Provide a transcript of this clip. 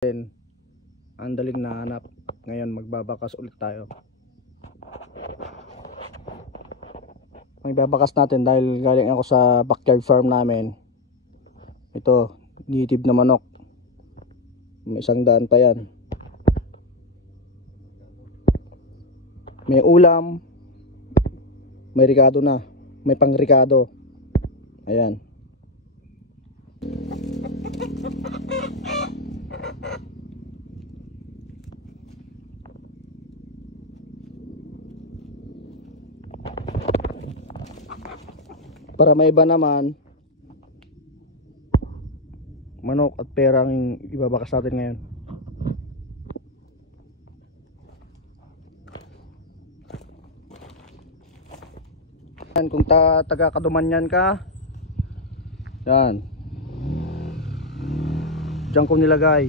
Ang daling nahanap. Ngayon magbabakas ulit tayo. Magbabakas natin dahil galing ako sa backyard farm namin. Ito, native na manok. May 100 pa yan. May ulam. May ricado na. May pang ricado. Ayan. Para may iba naman, manok at perang ibabakas natin ngayon. Yan, kung taga Kadumanyan ka, yan, diyan ko nilagay.